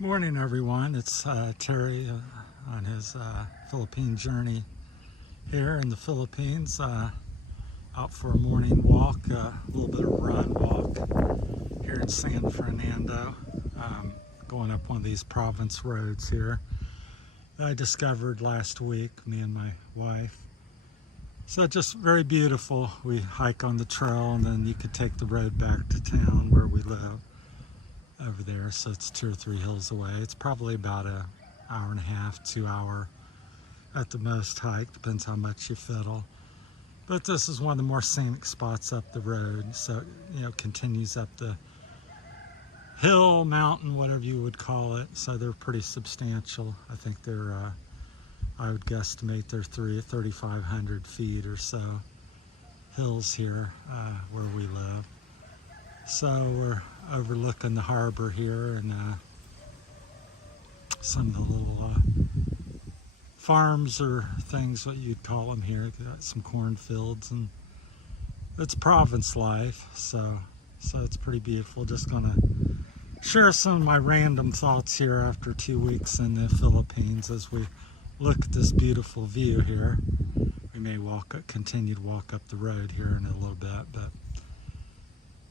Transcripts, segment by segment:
Morning, everyone. It's Terry on his Philippine journey here in the Philippines. Out for a morning walk, a little bit of run walk here in San Fernando. Going up one of these province roads here that I discovered last week, me and my wife. So just very beautiful. We hike on the trail and then you could take the road back to town where we live over there. So it's 2 or 3 hills away. It's probably about an hour and a half, 2 hour at the most hike, depends how much you fiddle. But this is one of the more scenic spots up the road. So, continues up the hill, mountain, whatever you would call it. So they're pretty substantial. I think they're, I would guesstimate they're 3,500 feet or so hills here where we live. So we're overlooking the harbor here and some of the little farms or things, what you'd call them here. Got some cornfields, and it's province life, so it's pretty beautiful. Just gonna share some of my random thoughts here after 2 weeks in the Philippines as we look at this beautiful view here. We may continue to walk up the road here in a little bit, but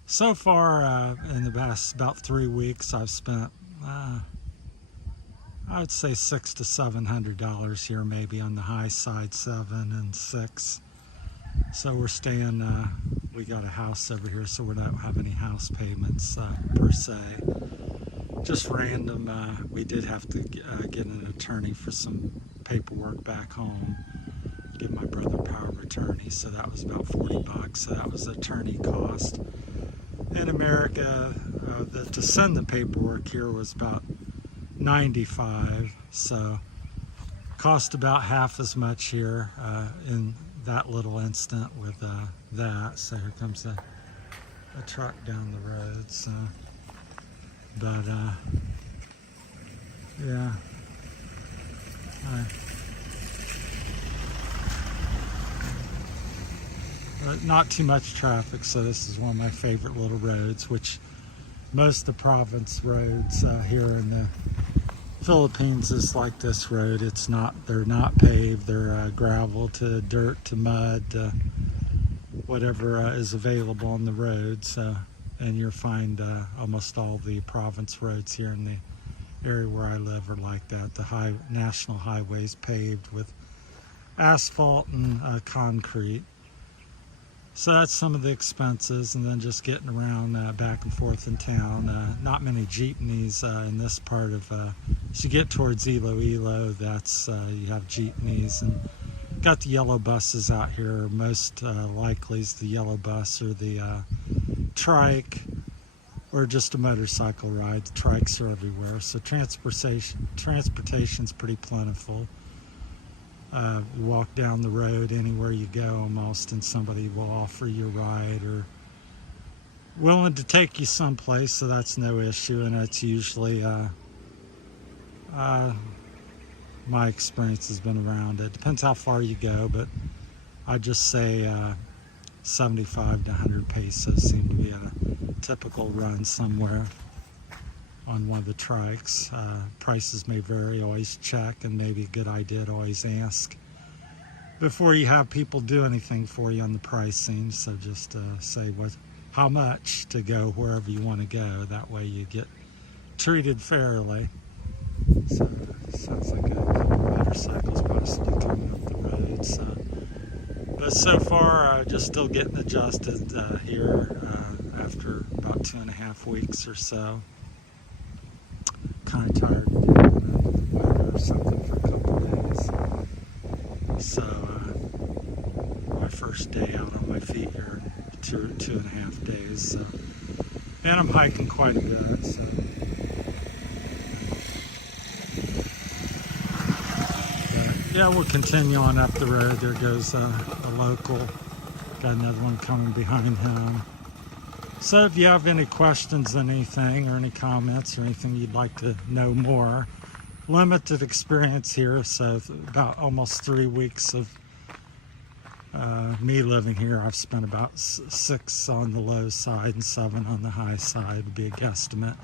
so far in the past about 3 weeks, I've spent I would say $600 to $700 here, maybe on the high side, 7 and 6. So we're staying. We got a house over here, so we don't have any house payments per se. Just random. We did have to get an attorney for some paperwork back home. Give my brother power of attorney, so that was about $40. So that was attorney cost. In America, to send the paperwork here was about $95, so cost about half as much here in that little instant with that. So here comes a truck down the road. So, but yeah, not too much traffic. So this is one of my favorite little roads, which most of the province roads here in the Philippines is like this road. They're not paved. They're gravel to dirt to mud, whatever is available on the roads. And you'll find almost all the province roads here in the area where I live are like that. The national highways paved with asphalt and concrete. So that's some of the expenses, and then just getting around back and forth in town. Not many jeepneys in this part of, as you get towards Iloilo, that's, you have jeepneys, and got the yellow buses out here. Most likely is the yellow bus or the trike, or just a motorcycle ride. The trikes are everywhere, so transportation's pretty plentiful. You walk down the road anywhere you go almost, and somebody will offer you a ride or willing to take you someplace, so that's no issue. And it's usually my experience has been around it. Depends how far you go, but I'd just say 75 to 100 pesos seem to be a typical run somewhere on one of the trikes. Prices may vary. Always check, and maybe a good idea to always ask before you have people do anything for you on the pricing. So just say how much to go wherever you want to go. That way you get treated fairly. So sounds like a motorcycle's possibly coming up the road. But so far, just still getting adjusted here after about 2.5 weeks or so. Kind of tired of dealing with the weather or something for a couple days. So my first day out on my feet here in 2.5 days. So, and I'm hiking quite a bit. So. But yeah, we'll continue on up the road. There goes a local. Got another one coming behind him. So if you have any questions on anything or any comments or anything you'd like to know more, limited experience here, so about almost 3 weeks of me living here. I've spent about 6 on the low side and 7 on the high side, would be a guesstimate.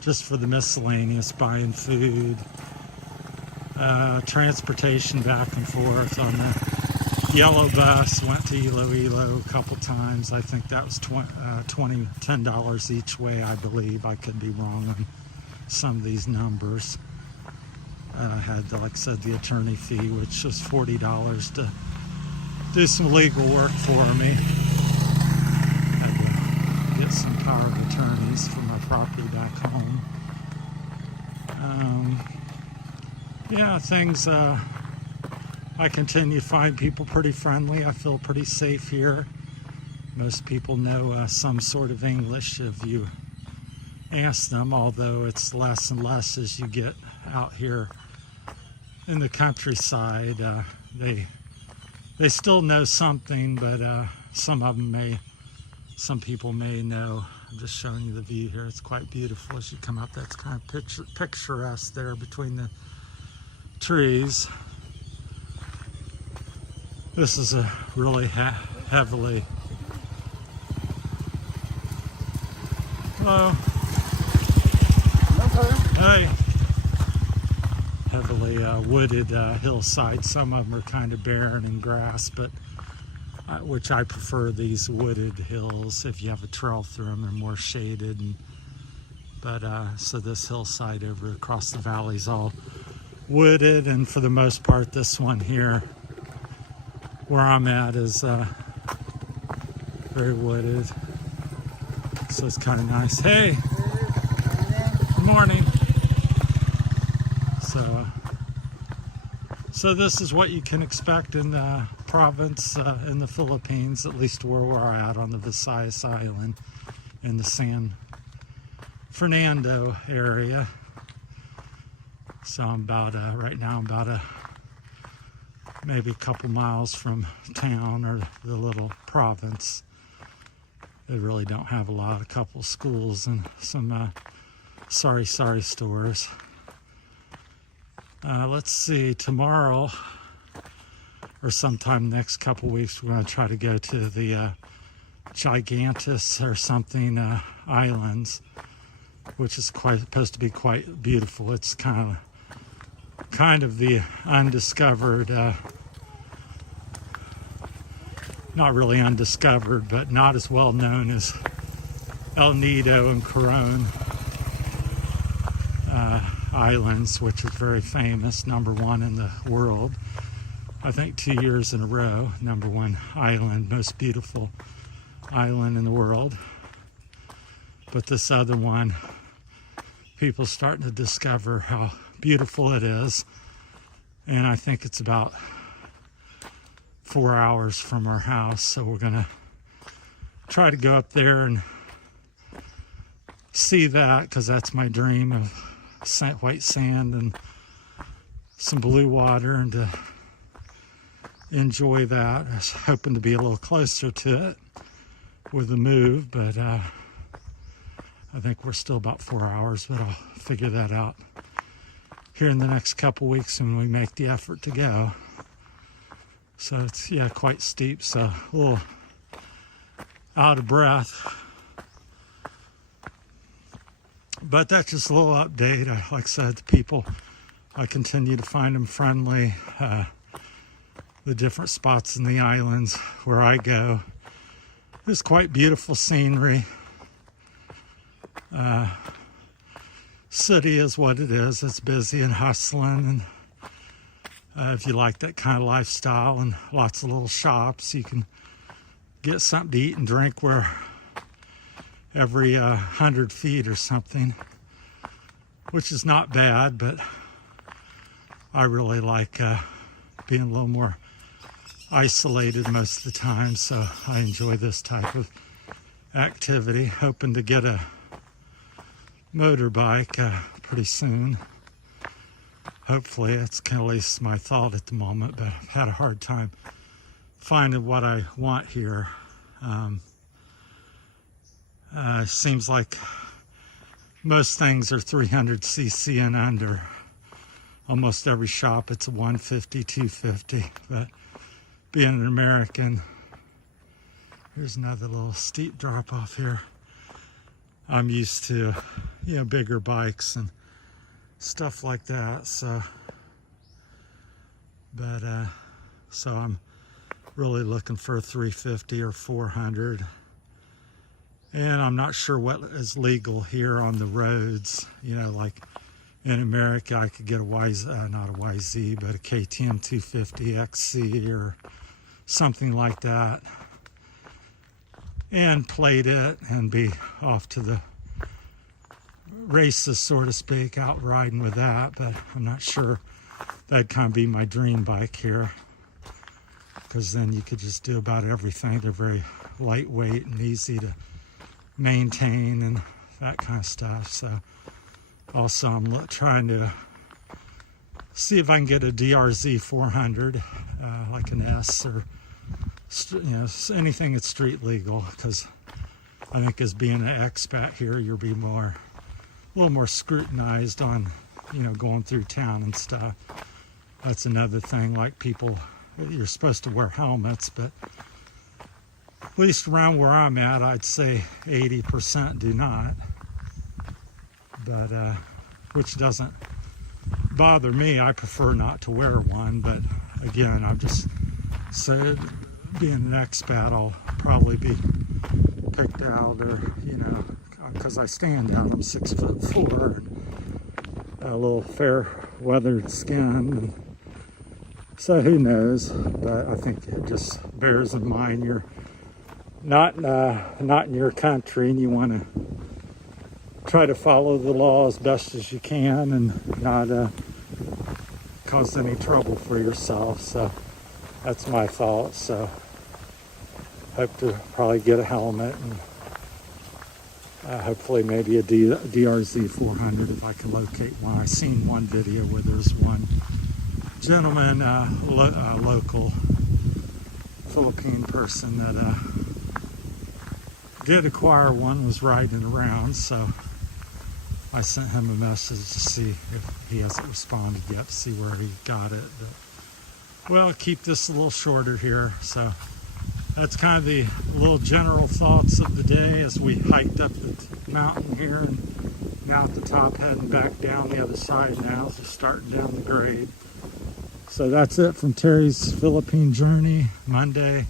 just for the miscellaneous, buying food, transportation back and forth on the yellow bus. Went to Iloilo a couple times. I think that was $10 each way, I believe. I could be wrong on some of these numbers. Had, like I said, the attorney fee, which was $40 to do some legal work for me. Had to get some power of attorneys for my property back home. Yeah, things, I continue to find people pretty friendly. I feel pretty safe here. Most people know some sort of English if you ask them, although it's less and less as you get out here in the countryside. They still know something, but some people may know. I'm just showing you the view here. It's quite beautiful as you come up. That's kind of picturesque there between the trees. This is a really heavily. Hello. Hey. Heavily wooded hillside. Some of them are kind of barren and grass, but which I prefer these wooded hills. If you have a trail through them, they're more shaded. So this hillside over across the valley is all wooded, and for the most part, this one here, where I'm at, is very wooded. So it's kind of nice. Hey, good morning. So this is what you can expect in the province in the Philippines, at least where we're at on the Visayas Island in the San Fernando area. So I'm about, right now I'm about maybe a couple miles from town or the little province. They really don't have a couple schools and some sorry stores. Let's see, tomorrow or sometime next couple weeks, we're going to try to go to the Gigantus or something islands, which is supposed to be quite beautiful. It's kind of the undiscovered, not really undiscovered, but not as well known as El Nido and Coron islands, which is very famous, #1 in the world. I think 2 years in a row, #1 island, most beautiful island in the world. But this other one, people starting to discover how beautiful it is. And I think it's about 4 hours from our house. So we're gonna try to go up there and see that, because that's my dream of white sand and some blue water, and to enjoy that. I was hoping to be a little closer to it with the move, but I think we're still about 4 hours, but I'll figure that out here in the next couple weeks when we make the effort to go. So it's, yeah, quite steep, so a little out of breath. But that's just a little update. Like I said, the people, I continue to find them friendly. The different spots in the islands where I go, there's quite beautiful scenery. City is what it is. It's busy and hustling. And if you like that kind of lifestyle and lots of little shops, you can get something to eat and drink where every 100 feet or something, which is not bad, but I really like being a little more isolated most of the time, so I enjoy this type of activity. Hoping to get a motorbike pretty soon. Hopefully, it's kind of at least my thought at the moment, but I've had a hard time finding what I want here. Seems like most things are 300cc and under. Almost every shop, it's a 150, 250. But being an American, here's another little steep drop off here. I'm used to, bigger bikes and stuff like that. So, so I'm really looking for a 350 or 400. And I'm not sure what is legal here on the roads. Like in America, I could get a not a YZ, but a KTM 250 XC or something like that, and plate it and be off to the races, so to speak, out riding with that. But I'm not sure. That'd kind of be my dream bike here, because then you could just do about everything. They're very lightweight and easy to maintain and that kind of stuff. So also I'm trying to see if I can get a DRZ 400, like an S, or anything that's street legal, because I think as being an expat here, you'll be a little more scrutinized on going through town and stuff. That's another thing. Like, people, you're supposed to wear helmets, but at least around where I'm at, I'd say 80% do not. But which doesn't bother me. I prefer not to wear one. But again, I've just said, being an expat, I'll probably be picked out, or because I stand out. I'm 6'4", and a little fair weathered skin. And so who knows? But I think it just bears in mind you're not in your country, and you want to try to follow the law as best as you can and not cause any trouble for yourself. So that's my thought. So hope to probably get a helmet, and hopefully maybe a DRZ 400 if I can locate one. I seen one video where there's one gentleman, local Philippine person that did acquire one, was riding around. So I sent him a message to see if he hasn't responded yet, to see where he got it. But, well, I'll keep this a little shorter here. So that's kind of the little general thoughts of the day as we hiked up the mountain here, and now at the top, heading back down the other side now, so starting down the grade. So that's it from Terry's Philippine Journey, Monday,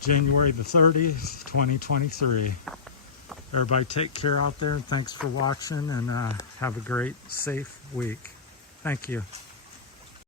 January the 30th, 2023. Everybody take care out there, and thanks for watching, and have a great, safe week. Thank you.